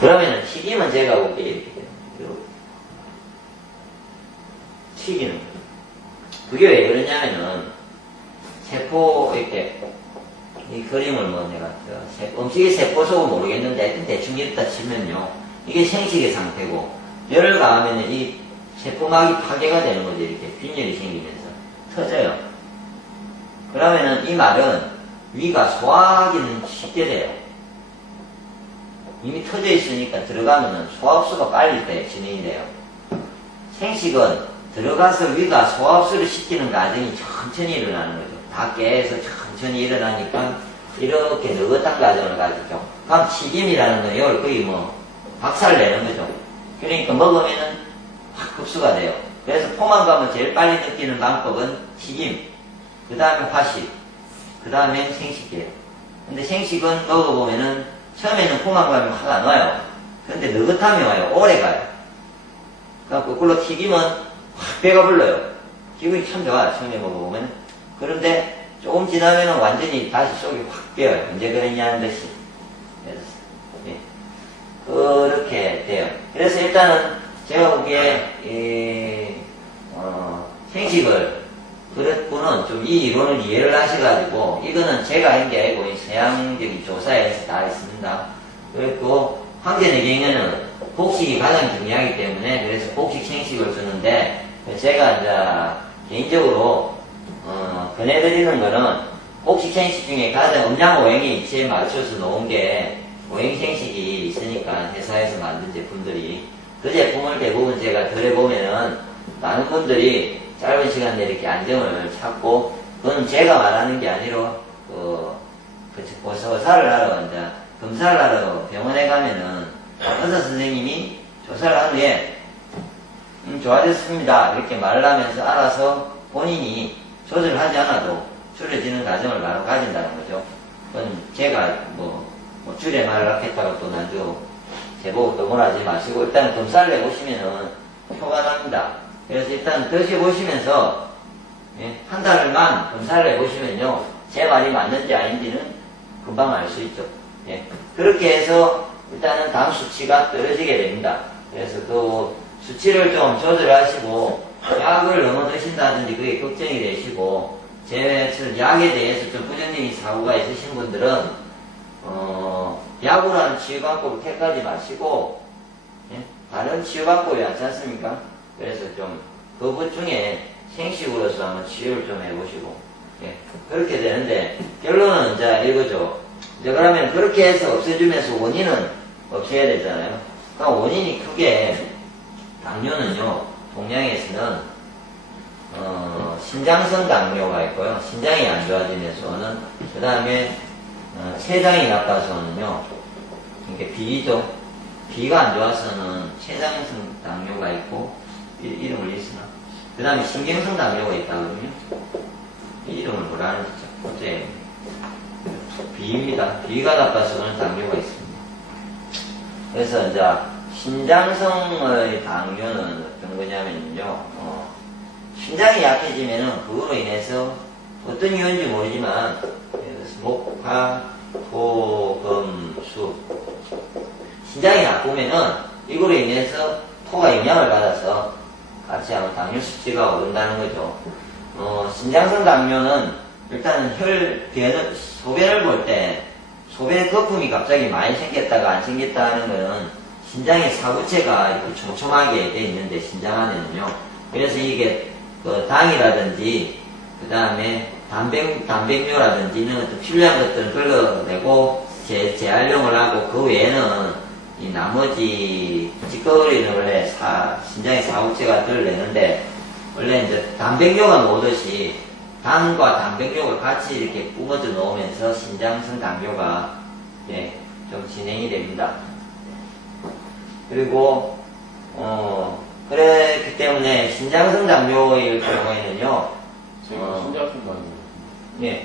그러면은 튀김은 제가 보기에 이렇게 돼요. 튀기는 거예요. 그게 왜 그러냐면은 세포 이렇게 이 그림을 뭐 내가 음식의 세포 속은 모르겠는데 하여튼 대충 이렇다 치면요, 이게 생식의 상태고 열을 가하면은 이 세포막이 파괴가 되는 거죠. 이렇게 빈혈이 생기면서 터져요. 그러면은 이 말은 위가 소화하기는 쉽게 돼요. 이미 터져 있으니까 들어가면은 소화흡수가 빨리 진행이 돼요. 생식은 들어가서 위가 소화흡수를 시키는 과정이 천천히 일어나는 거죠. 다 깨서 천천히 일어나니까 이렇게 느긋한 과정을 가지죠. 그럼 튀김이라는 건 이걸 거의 뭐 박살을 내는 거죠. 그러니까 먹으면은 확 흡수가 돼요. 그래서 포만감을 제일 빨리 느끼는 방법은 튀김, 그 다음에 화식, 그 다음에 생식이에요. 근데 생식은 먹어보면은 처음에는 포만감이 확 안 와요. 그런데 느긋함이 와요. 오래 가요. 그러니까 거꾸로 튀김은 확 배가 불러요. 기분이 참 좋아요. 처음에 먹어보면. 그런데 조금 지나면은 완전히 다시 속이 확 비어요. 언제 그랬냐는 듯이. 그래서, 예. 그렇게 돼요. 그래서 일단은 제가 보기에, 생식을 그랬구는 좀 이 이론을 이해를 하셔가지고, 이거는 제가 한 게 아니고, 서양적인 조사에서 다 있습니다. 그리고 황제내경에는 복식이 가장 중요하기 때문에, 그래서 복식 생식을 쓰는데, 제가 이제 개인적으로 권해드리는 거는 복식 생식 중에 가장 음양 오행의 이치에 맞춰서 놓은 게 오행 생식이 있으니까 회사에서 만든 제품들이, 그 제품을 대부분 제가 들여보면은 많은 분들이 짧은 시간 내에 이렇게 안정을 찾고, 그건 제가 말하는 게 아니라 조사를 하러 이제 검사를 하러 병원에 가면은 의사 선생님이 조사를 한 후에 좋아졌습니다 이렇게 말을 하면서 알아서 본인이 조절을 하지 않아도 줄여지는 과정을 바로 가진다는 거죠. 그건 제가 줄여 말을 하겠다고 또 나도 제보고 떠몰하지 마시고 일단 검사를 해보시면은 표가 납니다. 그래서 일단 드셔보시면서 한 달만 검사를 해보시면요, 제 말이 맞는지 아닌지는 금방 알 수 있죠. 그렇게 해서 일단은 당 수치가 떨어지게 됩니다. 그래서 그 수치를 좀 조절하시고 약을 너무 드신다든지 그게 걱정이 되시고, 제처럼 약에 대해서 좀 부정적인 사고가 있으신 분들은 약으로 하는 치유방법을 택하지 마시고 다른 치유방법이 있지 않습니까? 그래서 좀 그것 중에 생식으로서 한번 치유를 좀 해보시고 그렇게 되는데, 결론은 이제 이거죠. 이제 그러면 그렇게 해서 없애주면서 원인은 없애야 되잖아요. 그러니까 원인이 크게 당뇨는요, 동양에서는 신장성 당뇨가 있고요, 신장이 안 좋아지면서 오는, 그 다음에 췌장이 나빠서는요, 이게 비죠. 비가 안 좋아서는 췌장성 당뇨가 있고, 이름을 있으나, 그 다음에 신경성 당뇨가 있다거든요. 이 이름을 뭐라 하는지 어째 비입니다. 비가 나빠서는 당뇨가 있습니다. 그래서 이제 신장성의 당뇨는 어떤 거냐면요, 신장이 약해지면은 그거로 인해서 어떤 이유인지 모르지만 목화, 토, 금, 수, 신장이 나쁘면은 이거로 인해서 토가 영향을 받아서 같이 하면 당뇨 수치가 오른다는 거죠. 신장성 당뇨는 일단은 소변을 볼 때 소변 거품이 갑자기 많이 생겼다가 안 생겼다 하는 거는 신장의 사구체가 이렇게 촘촘하게 돼 있는데, 신장 안에는요. 그래서 이게 당이라든지 그 다음에 단백뇨라든지 이런 어떤 필요한 것들을 걸러내고 재활용을 하고, 그 외에는 이 나머지 찌꺼기는 원래 신장의 사구체가 덜 내는데, 원래 이제 단백뇨가 나오듯이 당과 단백뇨가 같이 이렇게 뿜어져 놓으면서 신장성 당뇨가 좀 진행이 됩니다. 그리고 그렇기 때문에 신장성 당뇨일 경우에는요, 신장성 당뇨.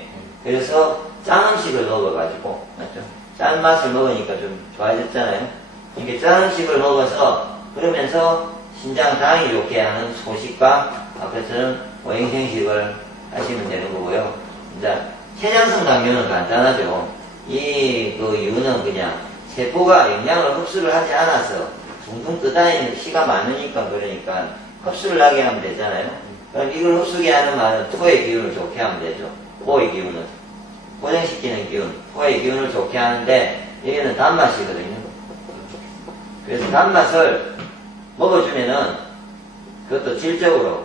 그래서 짠 음식을 먹어가지고, 맞죠? 짠 맛을 먹으니까 좀 좋아졌잖아요. 이게 짠 음식을 먹어서 그러면서 신장 당이 좋게 하는 소식과 아까처럼 오행생식을 하시면 되는 거고요. 이제 췌장성 당뇨는 간단하죠. 그 이유는 그냥 세포가 영양을 흡수를 하지 않아서 둥둥 떠다니는 시가 많으니까 그러니까 흡수를 하게 하면 되잖아요. 그럼 이걸 흡수게 하는 말은 토의 기운을 좋게 하면 되죠. 포의 기운을. 고정시키는 기운, 포의 기운을 좋게 하는데 여기는 단맛이거든요. 그래서 단맛을 먹어주면은 그것도 질적으로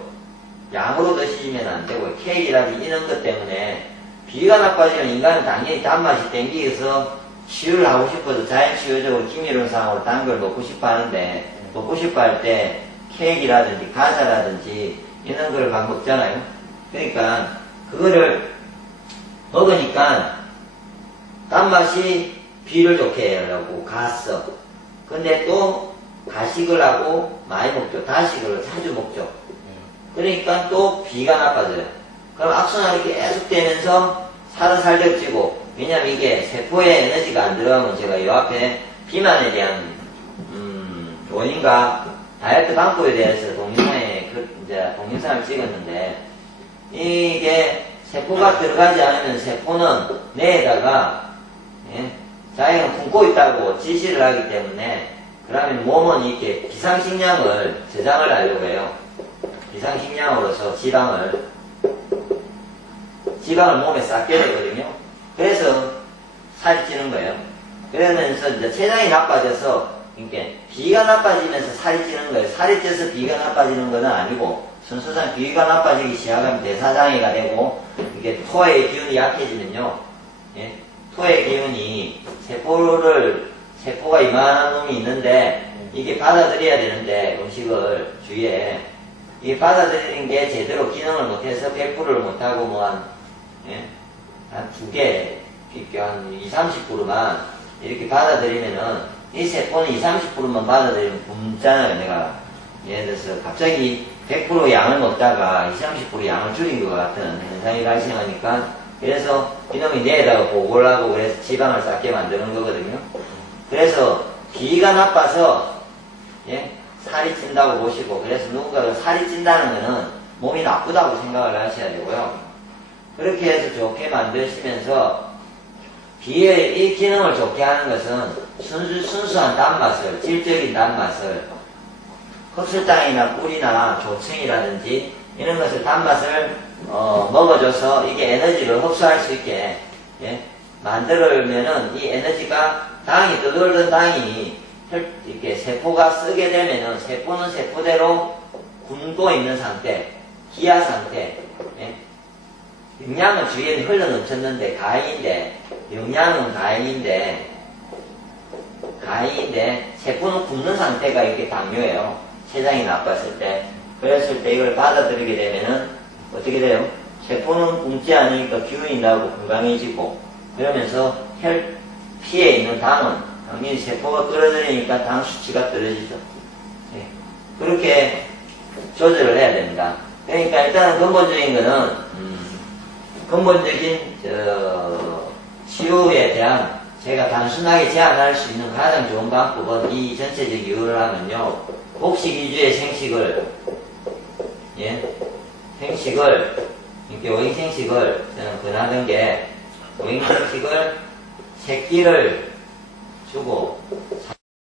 양으로 드시면 안 되고 케이크라든지 이런 것 때문에 비위가 나빠지면 인간은 당연히 단맛이 땡기어서 치유를 하고 싶어서 자연치유적으로 기미론상으로 단 걸 먹고 싶어 하는데 먹고 싶어 할 때 케이크라든지 과자라든지 이런 걸 막 먹잖아요. 그러니까 그거를 먹으니까 단맛이 비위를 좋게 하려고 갔어. 근데 또 가식을 하고 많이 먹죠. 다식을 자주 먹죠. 그러니까 또 비가 나빠져요. 그럼 악순환이 계속 되면서 살은 살짝 찌고, 왜냐면 이게 세포에 에너지가 안 들어가면 제가 이 앞에 비만에 대한 원인과 다이어트 방법에 대해서 동영상을 찍었는데, 이게 세포가 들어가지 않으면 세포는 뇌에다가 자기가 품고 있다고 지시를 하기 때문에, 그러면 몸은 이렇게 비상식량을 저장을 하려고 해요. 비상식량으로서 지방을 몸에 쌓게 되거든요. 그래서 살이 찌는 거예요. 그러면서 이제 체장이 나빠져서, 이렇게 비위가 나빠지면서 살이 찌는 거예요. 살이 쪄서 비위가 나빠지는 건 아니고, 순수상 비위가 나빠지기 시작하면 대사장애가 되고, 이게 토의 기운이 약해지면요. 토의 기운이 세포가 이만한 놈이 있는데, 이게 받아들여야 되는데, 음식을 주위에, 이게 받아들이는 게 제대로 기능을 못해서 100%를 못하고 한 2개, 한 20, 30%만 이렇게 받아들이면은 이 세포는 20, 30%만 받아들이면 굶잖아요. 내가 예를 들어서 갑자기 100% 양을 먹다가 20, 30% 양을 줄인 것 같은 현상이 발생하니까, 그래서 이놈이 뇌에다가 보고를 하고 그래서 지방을 쌓게 만드는 거거든요. 그래서 비위가 나빠서 살이 찐다고 보시고, 그래서 누군가가 살이 찐다는 거는 몸이 나쁘다고 생각을 하셔야 되고요. 그렇게 해서 좋게 만드시면서 비위의 이 기능을 좋게 하는 것은 순수한 단맛을, 질적인 단맛을, 흡수장이나 꿀이나 조청이라든지 이런 것을 단맛을 먹어줘서 이게 에너지를 흡수할 수 있게 만들면은 이 에너지가 떠돌던 당이 이렇게 세포가 쓰게 되면은 세포는 세포대로 굶고 있는 상태, 기아 상태, 영양은 주위에 흘러 넘쳤는데 영양은 가행인데 세포는 굶는 상태가 이렇게 당뇨예요. 췌장이 나빴을 때. 그랬을 때 이걸 받아들이게 되면은 어떻게 돼요? 세포는 굶지 않으니까 기운이 나고 건강해지고, 그러면서 피에 있는 당은 당연히 세포가 끌어들이니까 당 수치가 떨어지죠. 그렇게 조절을 해야 됩니다. 그러니까 일단은 근본적인 치유에 대한 제가 단순하게 제안할 수 있는 가장 좋은 방법은 이 전체적 이유를 하면요, 곡식 위주의 생식을 이렇게 오행생식을 저는 권하는 게, 오행생식을 새끼를 주고